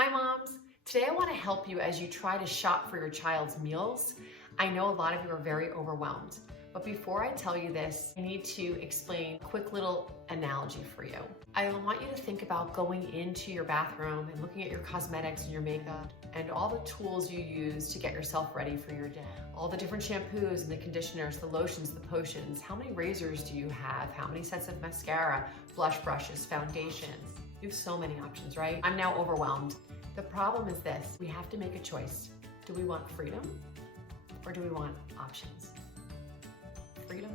Hi moms! Today I want to help you as you try to shop for your child's meals. I know a lot of you are very overwhelmed, but before I tell you this, I need to explain a quick little analogy for you. I want you to think about going into your bathroom and looking at your cosmetics and your makeup and all the tools you use to get yourself ready for your day. All the different shampoos and the conditioners, the lotions, the potions. How many razors do you have? How many sets of mascara, blush brushes, foundations? You have so many options, right? I'm now overwhelmed. The problem is this, we have to make a choice. Do we want freedom or do we want options? Freedom,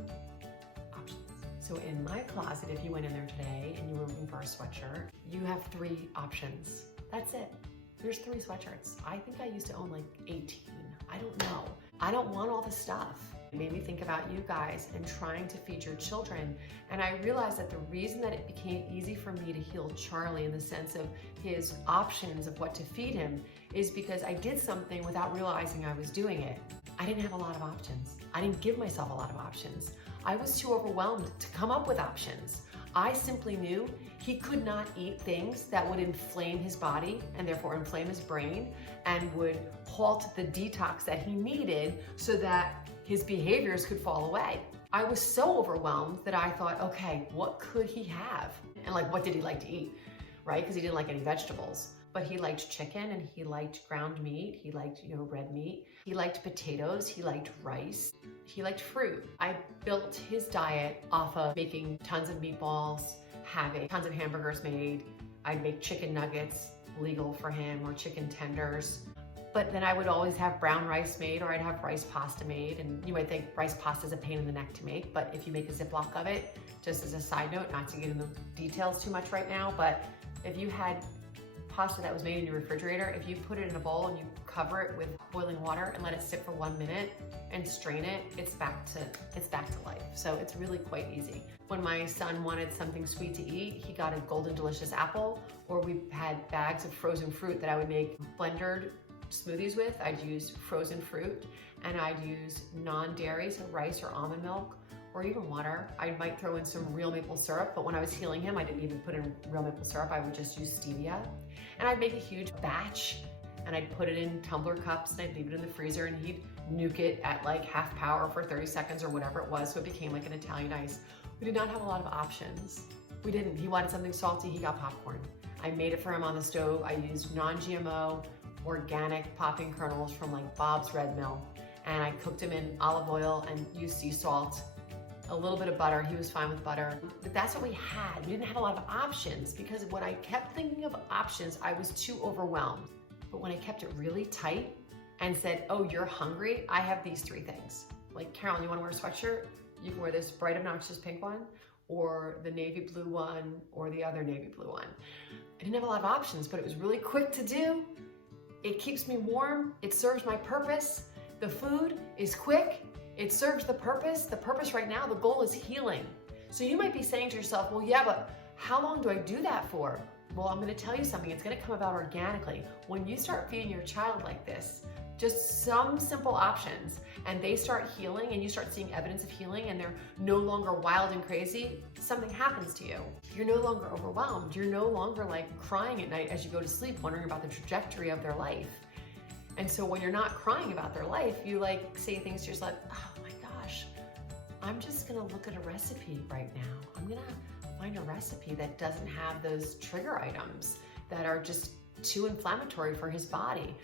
options. So in my closet, if you went in there today and you were looking for a sweatshirt, you have 3 options. That's it. There's 3 sweatshirts. I think I used to own like 18. I don't know. I don't want all the stuff. It made me think about you guys and trying to feed your children. And I realized that the reason that it became easy for me to heal Charlie in the sense of his options of what to feed him is because I did something without realizing I was doing it. I didn't have a lot of options. I didn't give myself a lot of options. I was too overwhelmed to come up with options. I simply knew he could not eat things that would inflame his body and therefore inflame his brain and would halt the detox that he needed so that his behaviors could fall away. I was so overwhelmed that I thought, okay, what could he have? And like, what did he like to eat, right? Because he didn't like any vegetables. But he liked chicken and he liked ground meat. He liked, red meat. He liked potatoes. He liked rice. He liked fruit. I built his diet off of making tons of meatballs, having tons of hamburgers made. I'd make chicken nuggets legal for him or chicken tenders. But then I would always have brown rice made or I'd have rice pasta made. And you might think rice pasta is a pain in the neck to make, but if you make a Ziploc of it, just as a side note, not to get into details too much right now, but if you had pasta that was made in your refrigerator, if you put it in a bowl and you cover it with boiling water and let it sit for 1 minute and strain it, it's back to life. So it's really quite easy. When my son wanted something sweet to eat, he got a Golden Delicious apple, or we had bags of frozen fruit that I would make blendered smoothies with. I'd use frozen fruit and I'd use non-dairy, so rice or almond milk, or even water. I might throw in some real maple syrup, but when I was healing him, I didn't even put in real maple syrup. I would just use stevia. And I'd make a huge batch and I'd put it in tumbler cups and I'd leave it in the freezer and he'd nuke it at like half power for 30 seconds or whatever it was. So it became like an Italian ice. We did not have a lot of options. We didn't. He wanted something salty, he got popcorn. I made it for him on the stove. I used non-GMO, organic popping kernels from like Bob's Red Mill. And I cooked him in olive oil and used sea salt, a little bit of butter. He was fine with butter. But that's what we had. We didn't have a lot of options because when I kept thinking of options, I was too overwhelmed. But when I kept it really tight and said, oh, you're hungry, I have these 3 things. Like, Carolyn, you wanna wear a sweatshirt? You can wear this bright obnoxious pink one, or the navy blue one, or the other navy blue one. I didn't have a lot of options, but it was really quick to do. It keeps me warm. It serves my purpose. The food is quick. It serves the purpose. The purpose right now, the goal is healing. So you might be saying to yourself, well, yeah, but how long do I do that for? Well, I'm gonna tell you something. It's gonna come about organically. When you start feeding your child like this, just some simple options, and they start healing and you start seeing evidence of healing and they're no longer wild and crazy, something happens to you. You're no longer overwhelmed. You're no longer like crying at night as you go to sleep, wondering about the trajectory of their life. And so when you're not crying about their life, you like say things to yourself, oh my gosh, I'm just gonna look at a recipe right now. I'm gonna find a recipe that doesn't have those trigger items that are just too inflammatory for his body.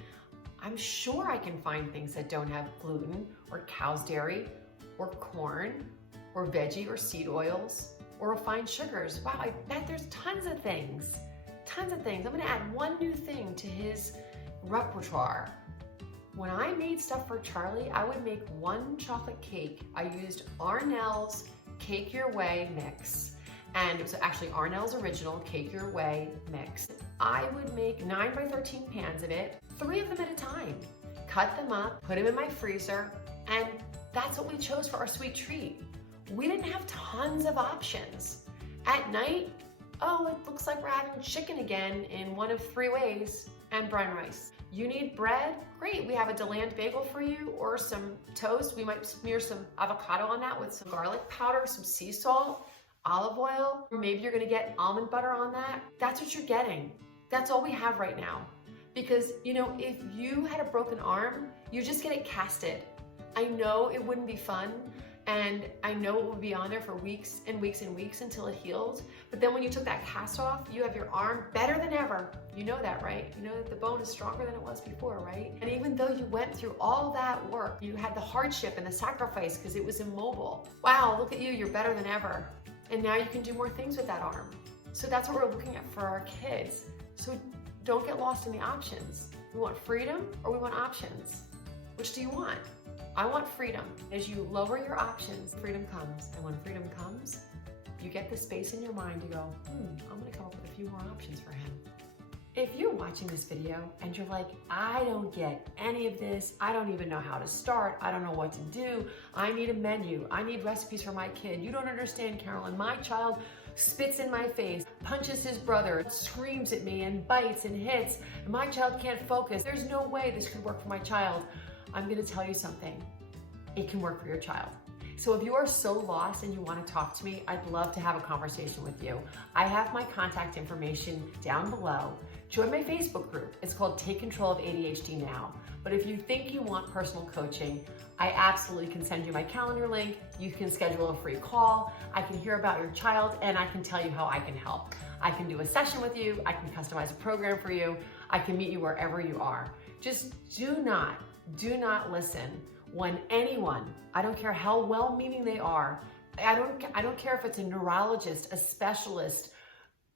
I'm sure I can find things that don't have gluten or cow's dairy or corn or veggie or seed oils or refined sugars. Wow, I bet there's tons of things. I'm gonna add 1 new thing to his repertoire. When I made stuff for Charlie, I would make 1 chocolate cake. I used Arnell's Cake Your Way mix. And it was actually Arnell's original Cake Your Way mix. I would make 9 by 13 pans of it, 3 of them at a time. Cut them up, put them in my freezer, and that's what we chose for our sweet treat. We didn't have tons of options. At night, oh, it looks like we're having chicken again in 1 of 3 ways, and brown rice. You need bread? Great, we have a Deland bagel for you, or some toast. We might smear some avocado on that with some garlic powder, some sea salt, olive oil, or maybe you're gonna get almond butter on that. That's what you're getting. That's all we have right now. Because, you know, if you had a broken arm, you just get it casted. I know it wouldn't be fun, and I know it would be on there for weeks and weeks and weeks until it healed. But then when you took that cast off, you have your arm better than ever. You know that, right? You know that the bone is stronger than it was before, right? And even though you went through all that work, you had the hardship and the sacrifice because it was immobile. Wow, look at you, you're better than ever. And now you can do more things with that arm. So that's what we're looking at for our kids. So don't get lost in the options. We want freedom or we want options? Which do you want? I want freedom. As you lower your options, freedom comes. And when freedom comes, you get the space in your mind to go, I'm gonna come up with a few more options for him. If you're watching this video and you're like, I don't get any of this, I don't even know how to start, I don't know what to do, I need a menu, I need recipes for my kid, you don't understand, Carolyn, my child spits in my face, punches his brother, screams at me and bites and hits, and my child can't focus, there's no way this could work for my child. I'm gonna tell you something, it can work for your child. So if you are so lost and you want to talk to me, I'd love to have a conversation with you. I have my contact information down below. Join my Facebook group. It's called Take Control of ADHD Now. But if you think you want personal coaching, I absolutely can send you my calendar link. You can schedule a free call. I can hear about your child and I can tell you how I can help. I can do a session with you. I can customize a program for you. I can meet you wherever you are. Just do not listen when anyone, I don't care how well-meaning they are, I don't care if it's a neurologist, a specialist,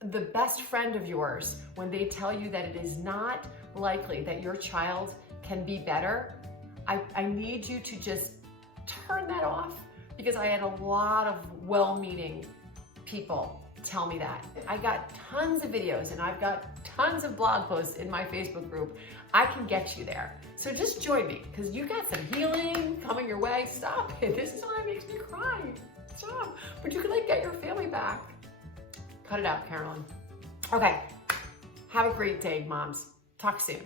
the best friend of yours, when they tell you that it is not likely that your child can be better, I need you to just turn that off, because I had a lot of well-meaning people tell me that. I got tons of videos and I've got tons of blog posts in my Facebook group. I can get you there. So just join me, because you got some healing coming your way. Stop it. This is why it makes me cry. Stop. But you can like get your family back. Cut it out, Carolyn. Okay. Have a great day, moms. Talk soon.